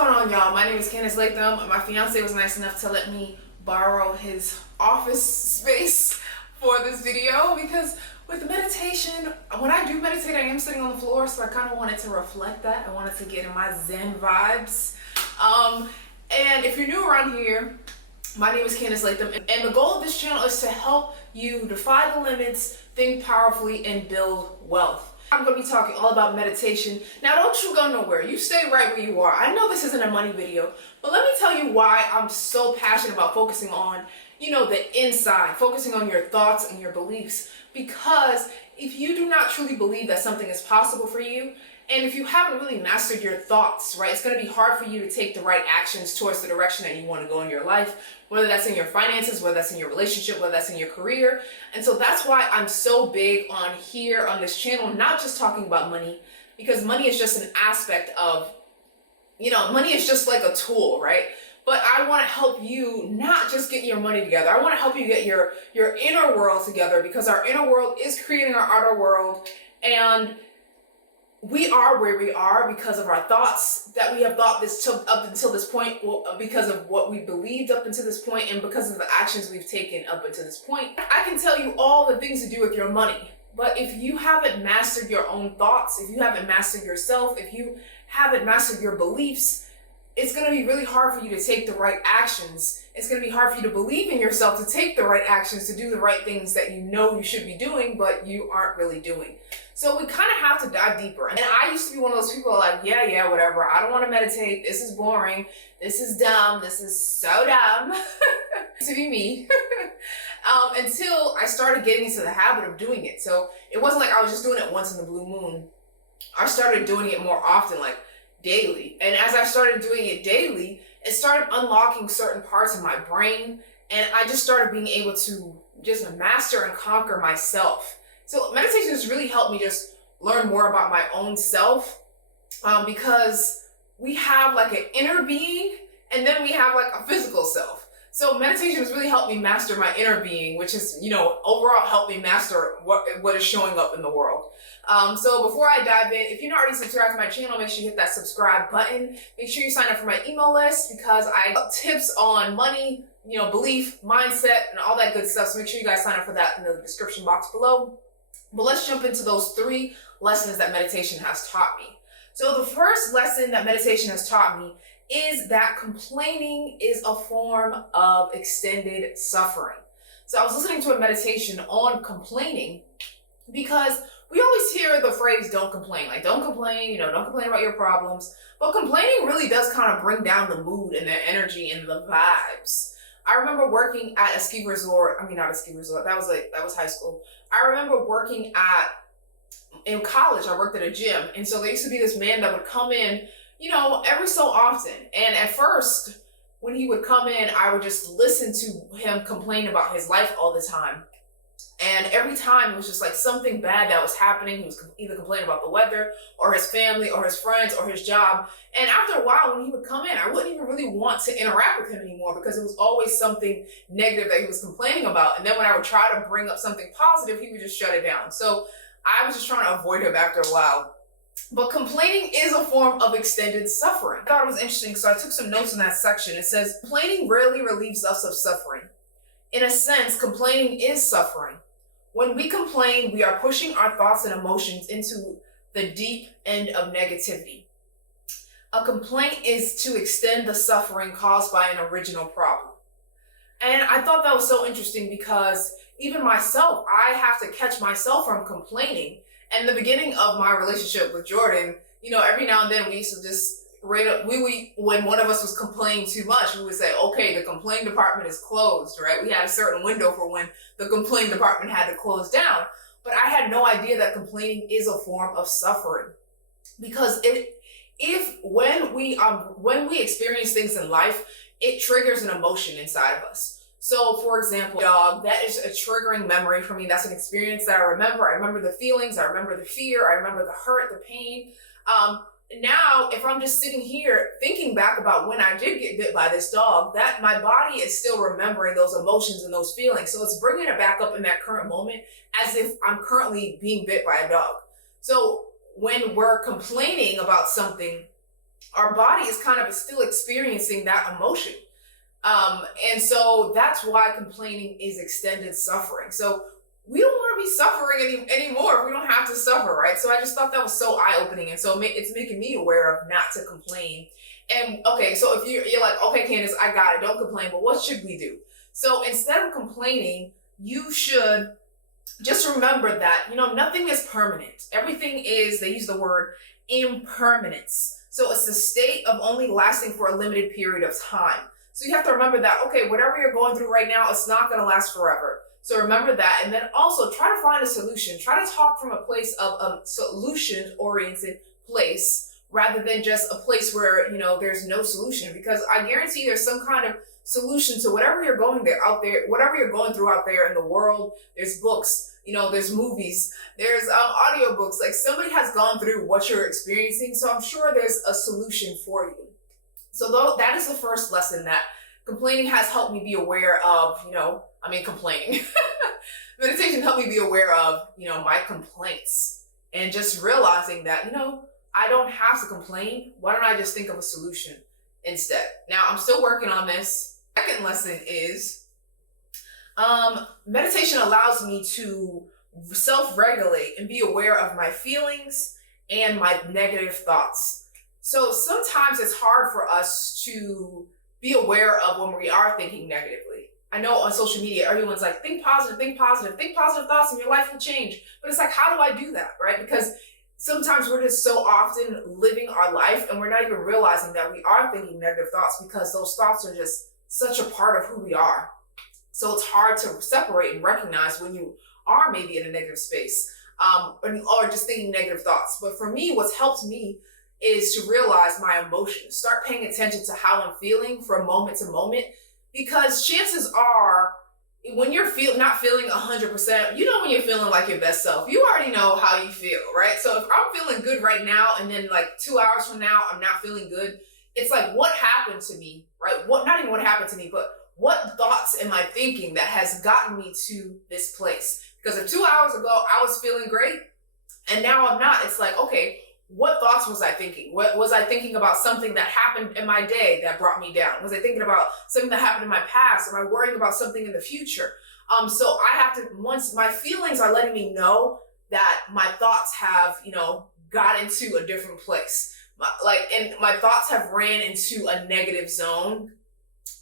going on, y'all? My name is Candice Latham. My fiance was nice enough to let me borrow his office space for this video because with meditation, when I do meditate, I am sitting on the floor, so I kind of wanted to reflect that. I wanted to get in my Zen vibes. And if you're new around here, my name is Candice Latham, and the goal of this channel is to help you defy the limits, think powerfully, and build wealth. I'm going to be talking all about meditation. Now, don't you go nowhere. You stay right where you are. I know this isn't a money video, but let me tell you why I'm so passionate about focusing on, the inside, focusing on your thoughts and your beliefs. Because if you do not truly believe that something is possible for you, and if you haven't really mastered your thoughts, right, it's going to be hard for you to take the right actions towards the direction that you want to go in your life, whether that's in your finances, whether that's in your relationship, whether that's in your career. And so that's why I'm so big on here on this channel, not just talking about money, because money is just an aspect of, money is just like a tool, right? But I want to help you not just get your money together. I want to help you get your inner world together, because our inner world is creating our outer world. And we are where we are because of our thoughts that we have thought up until this point, because of what we believed up until this point, and because of the actions we've taken up until this point. I can tell you all the things to do with your money, but if you haven't mastered your own thoughts, if you haven't mastered yourself, if you haven't mastered your beliefs, it's going to be really hard for you to take the right actions. It's going to be hard for you to believe in yourself to take the right actions, to do the right things that you know you should be doing, but you aren't really doing. So we kind of have to dive deeper. And I used to be one of those people like, yeah, whatever. I don't want to meditate. This is boring. This is dumb. This is so dumb. To be me. Until I started getting into the habit of doing it. So it wasn't like I was just doing it once in the blue moon. I started doing it more often, like daily. And as I started doing it daily, it started unlocking certain parts of my brain. And I just started being able to just master and conquer myself. So meditation has really helped me just learn more about my own self, because we have like an inner being and then we have like a physical self. So meditation has really helped me master my inner being, which is, overall helped me master what is showing up in the world. So before I dive in, if you're not already subscribed to my channel, make sure you hit that subscribe button. Make sure you sign up for my email list, because I have tips on money, belief, mindset, and all that good stuff. So make sure you guys sign up for that in the description box below. But let's jump into those 3 lessons that meditation has taught me. So the first lesson that meditation has taught me is that complaining is a form of extended suffering. So I was listening to a meditation on complaining, because we always hear the phrase, don't complain. Like, don't complain, don't complain about your problems. But complaining really does kind of bring down the mood and the energy and the vibes. I remember working at a ski resort. Not a ski resort. That was high school. I remember working in college, I worked at a gym. And so there used to be this man that would come in, every so often. And at first, when he would come in, I would just listen to him complain about his life all the time. And every time it was just like something bad that was happening. He was either complaining about the weather or his family or his friends or his job. And after a while, when he would come in, I wouldn't even really want to interact with him anymore, because it was always something negative that he was complaining about. And then when I would try to bring up something positive, he would just shut it down. So I was just trying to avoid him after a while. But complaining is a form of extended suffering. I thought it was interesting, so I took some notes in that section. It says, complaining rarely relieves us of suffering. In a sense, complaining is suffering. When we complain, we are pushing our thoughts and emotions into the deep end of negativity. A complaint is to extend the suffering caused by an original problem. And I thought that was so interesting, because even myself, I have to catch myself from complaining. And the beginning of my relationship with Jordan, every now and then we used to just when one of us was complaining too much, we would say, okay, the complaint department is closed, right? We had a certain window for when the complaint department had to close down. But I had no idea that complaining is a form of suffering, because when we experience things in life, it triggers an emotion inside of us. So for example, dog, that is a triggering memory for me. That's an experience that I remember. I remember the feelings. I remember the fear. I remember the hurt, the pain. Now, if I'm just sitting here thinking back about when I did get bit by this dog, that my body is still remembering those emotions and those feelings. So it's bringing it back up in that current moment as if I'm currently being bit by a dog. So when we're complaining about something, our body is kind of still experiencing that emotion. And so that's why complaining is extended suffering. So we don't want to be suffering anymore. We don't have to suffer, right? So I just thought that was so eye-opening. And so it's making me aware of not to complain. And okay, so if you're like, okay, Candice, I got it. Don't complain. But what should we do? So instead of complaining, you should just remember that, nothing is permanent. Everything is, they use the word impermanence. So it's a state of only lasting for a limited period of time. So you have to remember that, okay, whatever you're going through right now, it's not going to last forever. So remember that. And then also try to find a solution. Try to talk from a place of a solution-oriented place rather than just a place where, there's no solution. Because I guarantee there's some kind of solution to whatever you're going whatever you're going through out there in the world. There's books, there's movies, there's audiobooks. Like somebody has gone through what you're experiencing. So I'm sure there's a solution for you. So that is the first lesson that complaining has helped me be aware of, complaining. Meditation helped me be aware of, my complaints and just realizing that, I don't have to complain. Why don't I just think of a solution instead? Now, I'm still working on this. Second lesson is meditation allows me to self-regulate and be aware of my feelings and my negative thoughts. So sometimes it's hard for us to be aware of when we are thinking negatively. I know on social media, everyone's like, think positive thoughts and your life will change. But it's like, how do I do that, right? Because sometimes we're just so often living our life and we're not even realizing that we are thinking negative thoughts because those thoughts are just such a part of who we are. So it's hard to separate and recognize when you are maybe in a negative space or just thinking negative thoughts. But for me, what's helped me is to realize my emotions, start paying attention to how I'm feeling from moment to moment, because chances are when you're not feeling 100%, when you're feeling like your best self, you already know how you feel, right? So if I'm feeling good right now and then like 2 hours from now, I'm not feeling good, it's like, what happened to me, right? Not even what happened to me, but what thoughts am I thinking that has gotten me to this place? Because if 2 hours ago I was feeling great and now I'm not, it's like, okay, what thoughts was I thinking? What was I thinking about something that happened in my day that brought me down? Was I thinking about something that happened in my past? Am I worrying about something in the future? So I have to, once my feelings are letting me know that my thoughts have, got into a different place. And my thoughts have ran into a negative zone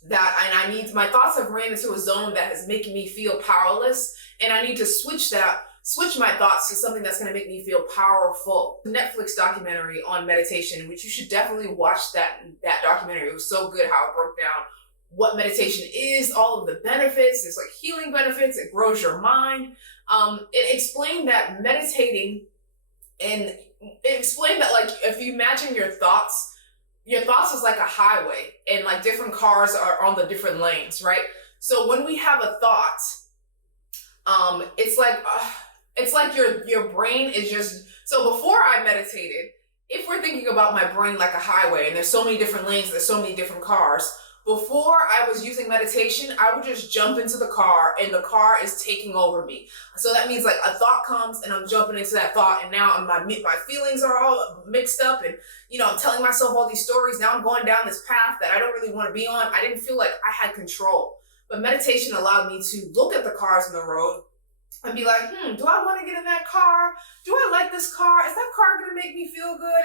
my thoughts have ran into a zone that is making me feel powerless. And I need to switch my thoughts to something that's going to make me feel powerful. Netflix documentary on meditation, which you should definitely watch that documentary. It was so good how it broke down what meditation is, all of the benefits. There's like healing benefits. It grows your mind. It explained that meditating, and it explained that like if you imagine your thoughts is like a highway and like different cars are on the different lanes, right? So when we have a thought, it's like your brain is just, so before I meditated, if we're thinking about my brain like a highway and there's so many different lanes, there's so many different cars, before I was using meditation, I would just jump into the car and the car is taking over me. So that means like a thought comes and I'm jumping into that thought and now my feelings are all mixed up and, I'm telling myself all these stories. Now I'm going down this path that I don't really want to be on. I didn't feel like I had control. But meditation allowed me to look at the cars on the road and be like, do I want to get in that car? Do I like this car? Is that car going to make me feel good?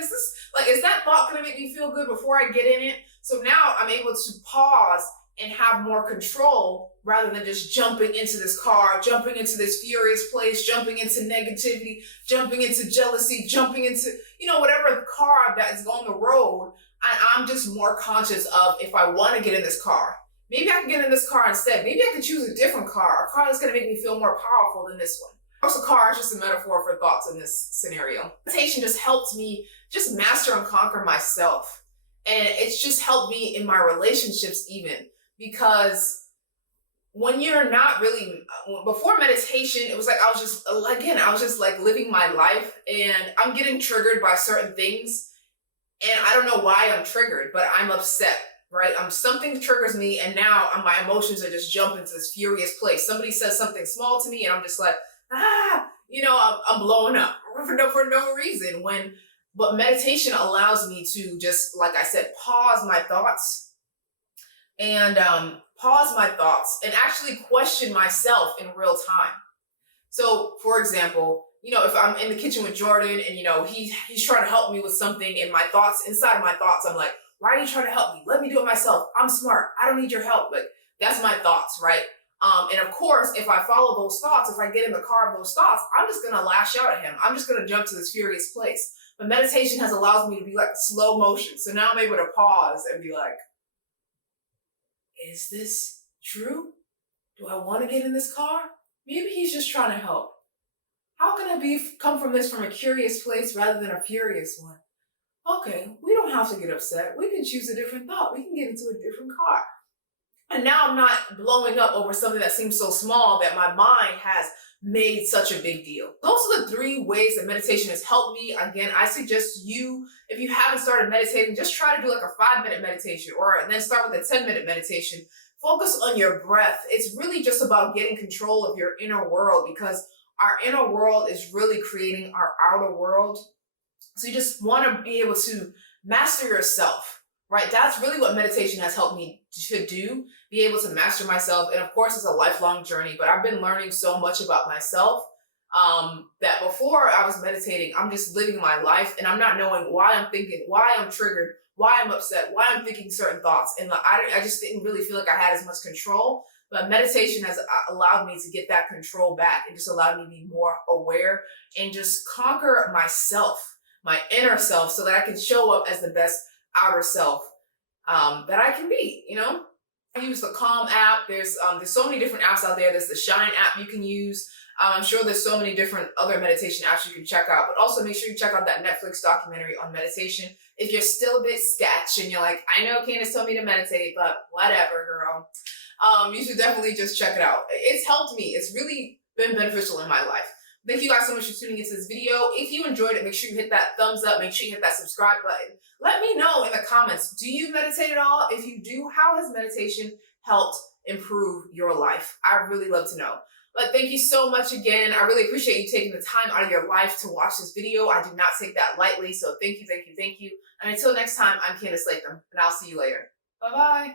Is that thought going to make me feel good before I get in it? So now I'm able to pause and have more control rather than just jumping into this car, jumping into this furious place, jumping into negativity, jumping into jealousy, jumping into, whatever car that is on the road. I'm just more conscious of if I want to get in this car. Maybe I can get in this car instead. Maybe I could choose a different car, a car that's going to make me feel more powerful than this one. Also, car is just a metaphor for thoughts in this scenario. Meditation just helped me just master and conquer myself. And it's just helped me in my relationships even, because when you're not really, before meditation, it was like, I was just like living my life and I'm getting triggered by certain things. And I don't know why I'm triggered, but I'm upset. Right? Something triggers me and now my emotions are just jumping to this furious place. Somebody says something small to me and I'm just like, I'm blowing up for no reason. When But meditation allows me to just, like I said, pause my thoughts and actually question myself in real time. So, for example, if I'm in the kitchen with Jordan and he's trying to help me with something, and my thoughts inside of my thoughts, I'm like, why are you trying to help me? Let me do it myself. I'm smart. I don't need your help. Like, that's my thoughts, right? And of course, if I follow those thoughts, if I get in the car of those thoughts, I'm just gonna lash out at him. I'm just gonna jump to this furious place. But meditation has allowed me to be like slow motion. So now I'm able to pause and be like, is this true? Do I want to get in this car? Maybe he's just trying to help. How can I come from this from a curious place rather than a furious one? Okay, we don't have to get upset. We can choose a different thought. We can get into a different car. And now I'm not blowing up over something that seems so small that my mind has made such a big deal. Those are the 3 ways that meditation has helped me. Again, I suggest you, if you haven't started meditating, just try to do like a 5-minute meditation, or then start with a 10-minute meditation. Focus on your breath. It's really just about getting control of your inner world, because our inner world is really creating our outer world. So you just want to be able to master yourself, right? That's really what meditation has helped me to do, be able to master myself. And of course, it's a lifelong journey, but I've been learning so much about myself that before I was meditating, I'm just living my life and I'm not knowing why I'm thinking, why I'm triggered, why I'm upset, why I'm thinking certain thoughts. And I just didn't really feel like I had as much control. But meditation has allowed me to get that control back, and just allowed me to be more aware and just conquer myself, my inner self, so that I can show up as the best outer self that I can be. I use the Calm app. There's so many different apps out there. There's the Shine app you can use. I'm sure there's so many different other meditation apps you can check out. But also make sure you check out that Netflix documentary on meditation. If you're still a bit sketch and you're like, I know Candice told me to meditate, but whatever, girl. You should definitely just check it out. It's helped me. It's really been beneficial in my life. Thank you guys so much for tuning into this video. If you enjoyed it, make sure you hit that thumbs up. Make sure you hit that subscribe button. Let me know in the comments, do you meditate at all? If you do, how has meditation helped improve your life? I really love to know. But thank you so much again. I really appreciate you taking the time out of your life to watch this video. I do not take that lightly. So thank you, thank you, thank you. And until next time, I'm Candice Latham, and I'll see you later. Bye-bye.